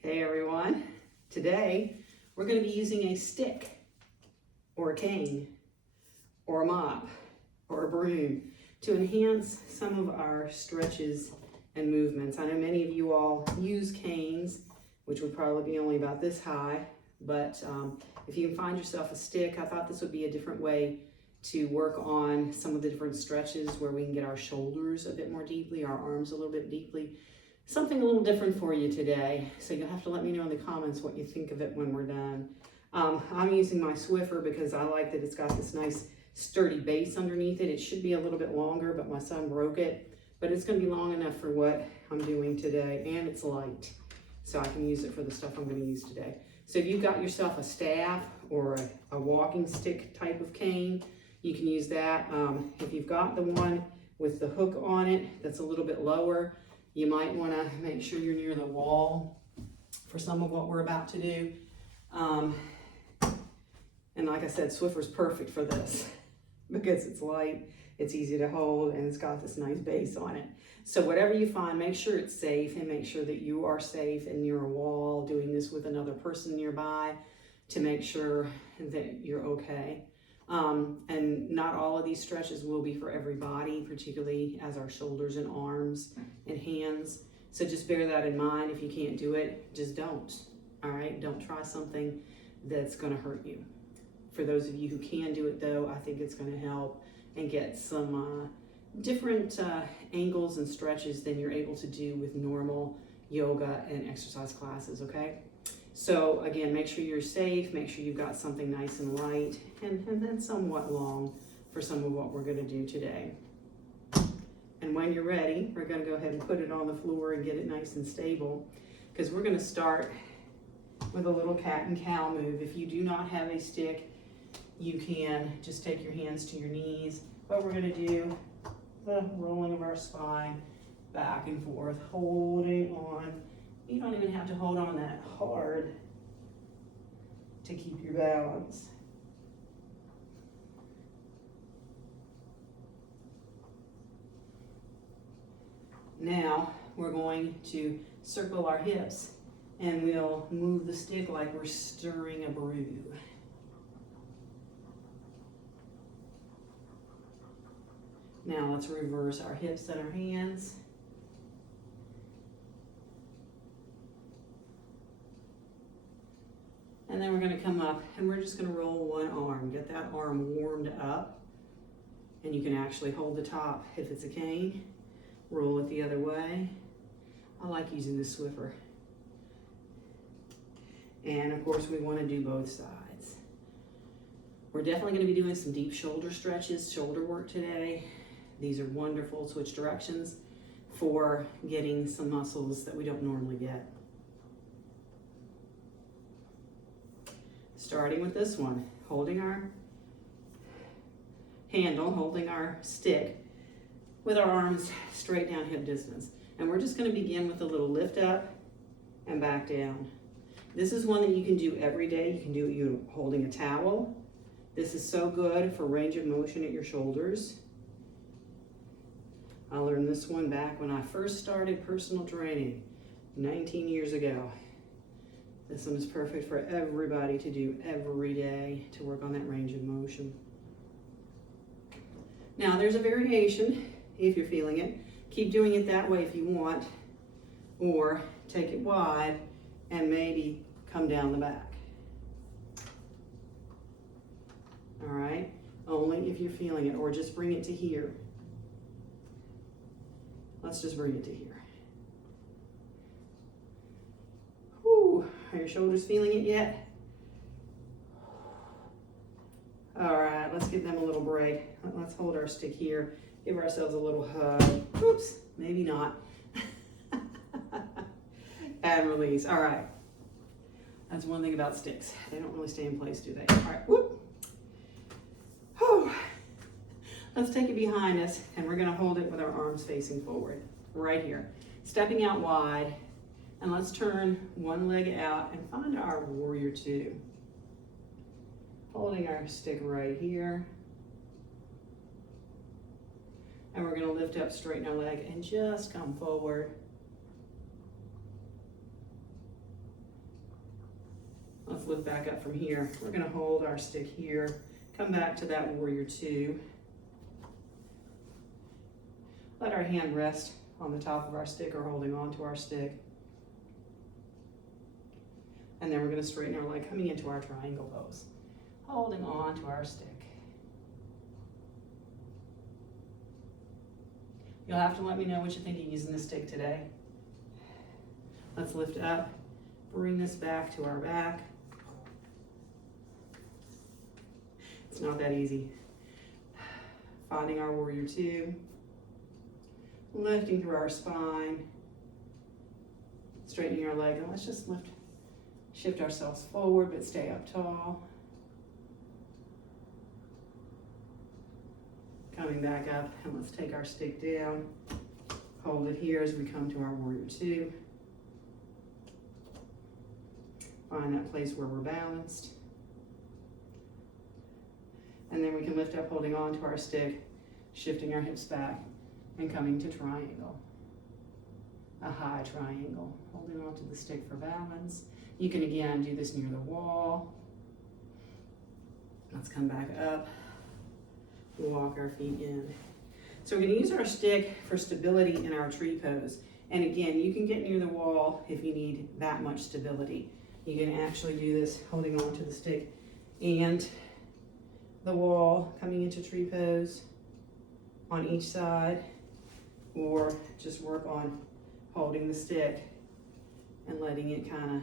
Hey everyone, today we're going to be using a stick or a cane or a mop or a broom to enhance some of our stretches and movements. I know many of you all use canes, which would probably be only about this high, but if you can find yourself a stick, I thought this would be a different way to work on some of the different stretches where we can get our shoulders a bit more deeply, our arms a little bit deeply. Something a little different for you today, so you'll have to let me know in the comments what you think of it when we're done. I'm using my Swiffer because I like that it's got this nice sturdy base underneath it. It should be a little bit longer, but my son broke it. But it's going to be long enough for what I'm doing today, and it's light, so I can use it for the stuff I'm going to use today. So if you've got yourself a staff or a walking stick type of cane, you can use that. If you've got the one with the hook on it that's a little bit lower, you might want to make sure you're near the wall for some of what we're about to do. And like I said, Swiffer's perfect for this because it's light, it's easy to hold, and it's got this nice base on it. So whatever you find, make sure it's safe and make sure that you are safe and near a wall, doing this with another person nearby to make sure that you're okay. And not all of these stretches will be for everybody, particularly as our shoulders and arms and hands. So just bear that in mind. If you can't do it, just don't. All right, don't try something that's going to hurt you. For those of you who can do it though, I think it's going to help and get some different angles and stretches than you're able to do with normal yoga and exercise classes, okay? So again, make sure you're safe, make sure you've got something nice and light and then somewhat long for some of what we're going to do today. And when you're ready, we're going to go ahead and put it on the floor and get it nice and stable, because we're going to start with a little cat and cow move. If you do not have a stick, you can just take your hands to your knees, but we're going to do the rolling of our spine back and forth, holding on. You don't even have to hold on that hard to keep your balance. Now we're going to circle our hips and we'll move the stick like we're stirring a brew. Now let's reverse our hips and our hands. And then we're going to come up and we're just going to roll one arm. Get that arm warmed up. And you can actually hold the top if it's a cane. Roll it the other way. I like using the Swiffer. And of course we want to do both sides. We're definitely going to be doing some deep shoulder stretches, shoulder work today. These are wonderful switch directions for getting some muscles that we don't normally get. Starting with this one, holding our handle, holding our stick with our arms straight down hip distance. And we're just going to begin with a little lift up and back down. This is one that you can do every day. You can do it holding a towel. This is so good for range of motion at your shoulders. I learned this one back when I first started personal training 19 years ago. This one is perfect for everybody to do every day to work on that range of motion. Now there's a variation if you're feeling it. Keep doing it that way if you want, or take it wide and maybe come down the back. All right, only if you're feeling it, or just bring it to here. Let's just bring it to here. Are your shoulders feeling it yet? All right, let's give them a little break. Let's hold our stick here. Give ourselves a little hug. Oops, maybe not. And release. All right. That's one thing about sticks. They don't really stay in place, do they? All right, whoop. Whew. Let's take it behind us, and we're going to hold it with our arms facing forward, right here. Stepping out wide. And let's turn one leg out and find our warrior two. Holding our stick right here. And we're going to lift up, straighten our leg, and just come forward. lift back up from here. We're gonna hold our stick here, come back to that warrior two. Let our hand rest on the top of our stick or holding onto our stick. And then we're gonna straighten our leg coming into our triangle pose, holding on to our stick. You'll have to let me know what you think of using the stick today. Let's lift up, bring this back to our back. It's not that easy. Finding our warrior two, lifting through our spine, straightening our leg, and let's just shift ourselves forward, but stay up tall. Coming back up, and let's take our stick down, hold it here as we come to our warrior two. Find that place where we're balanced. And then we can lift up, holding on to our stick, shifting our hips back, and coming to triangle. A high triangle, holding on to the stick for balance. You can again do this near the wall. Let's come back up, walk our feet in. So we're gonna use our stick for stability in our tree pose. And again, you can get near the wall if you need that much stability. You can actually do this holding on to the stick and the wall, coming into tree pose on each side, or just work on holding the stick and letting it kind of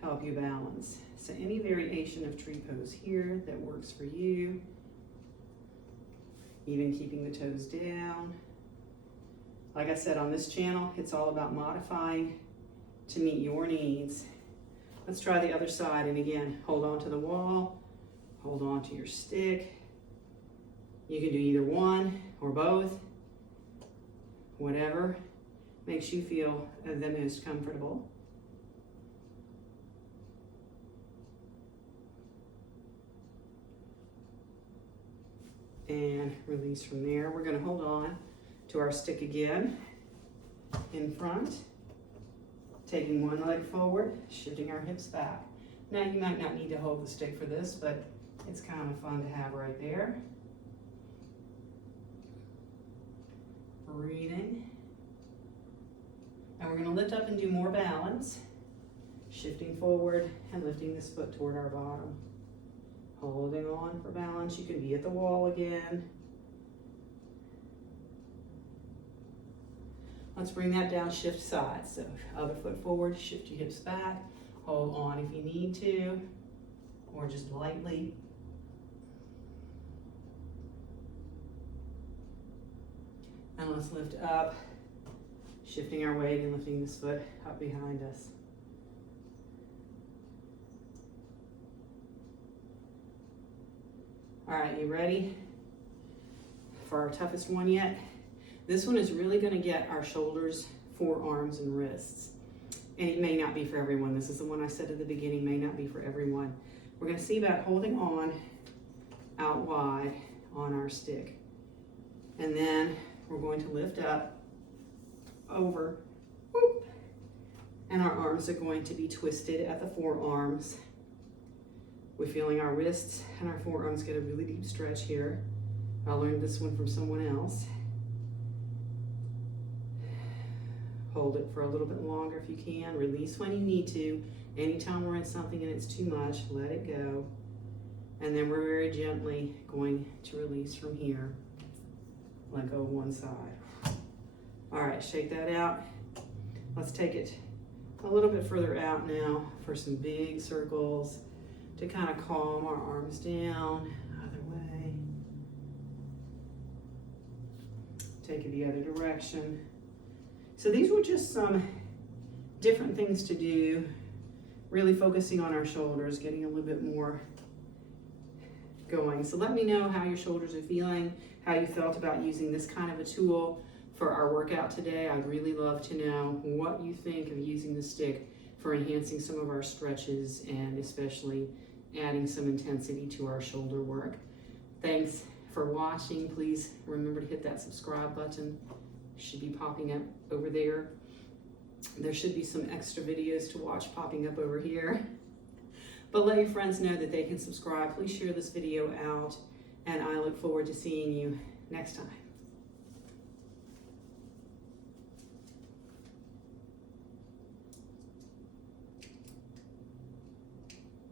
help you balance. So any variation of tree pose here that works for you, even keeping the toes down. Like I said, on this channel, it's all about modifying to meet your needs. Let's try the other side, and again, hold on to the wall, hold on to your stick. You can do either one or both, whatever makes you feel the most comfortable. And release from there. We're gonna hold on to our stick again in front, taking one leg forward, shifting our hips back. Now you might not need to hold the stick for this, but it's kind of fun to have right there. Breathing. And we're gonna lift up and do more balance, shifting forward and lifting this foot toward our bottom. Holding on for balance. You can be at the wall again. Let's bring that down, shift sides. So other foot forward, shift your hips back. Hold on if you need to, or just lightly. And let's lift up, shifting our weight and lifting this foot up behind us. All right, you ready for our toughest one yet? This one is really gonna get our shoulders, forearms, and wrists. And it may not be for everyone. This is the one I said at the beginning, may not be for everyone. We're gonna see about holding on out wide on our stick. And then we're going to lift up, over, whoop, and our arms are going to be twisted at the forearms. We're feeling our wrists and our forearms get a really deep stretch here. I learned this one from someone else. Hold it for a little bit longer if you can. Release when you need to. Anytime we're in something and it's too much, let it go. And then we're very gently going to release from here. Let go of one side. All right, shake that out. Let's take it a little bit further out now for some big circles to kind of calm our arms down. Other way. Take it the other direction. So these were just some different things to do, really focusing on our shoulders, getting a little bit more going. So let me know how your shoulders are feeling, how you felt about using this kind of a tool for our workout today. I'd really love to know what you think of using the stick for enhancing some of our stretches and especially adding some intensity to our shoulder work. Thanks for watching. Please remember to hit that subscribe button. It should be popping up over there. There should be some extra videos to watch popping up over here. But let your friends know that they can subscribe. Please share this video out, and I look forward to seeing you next time.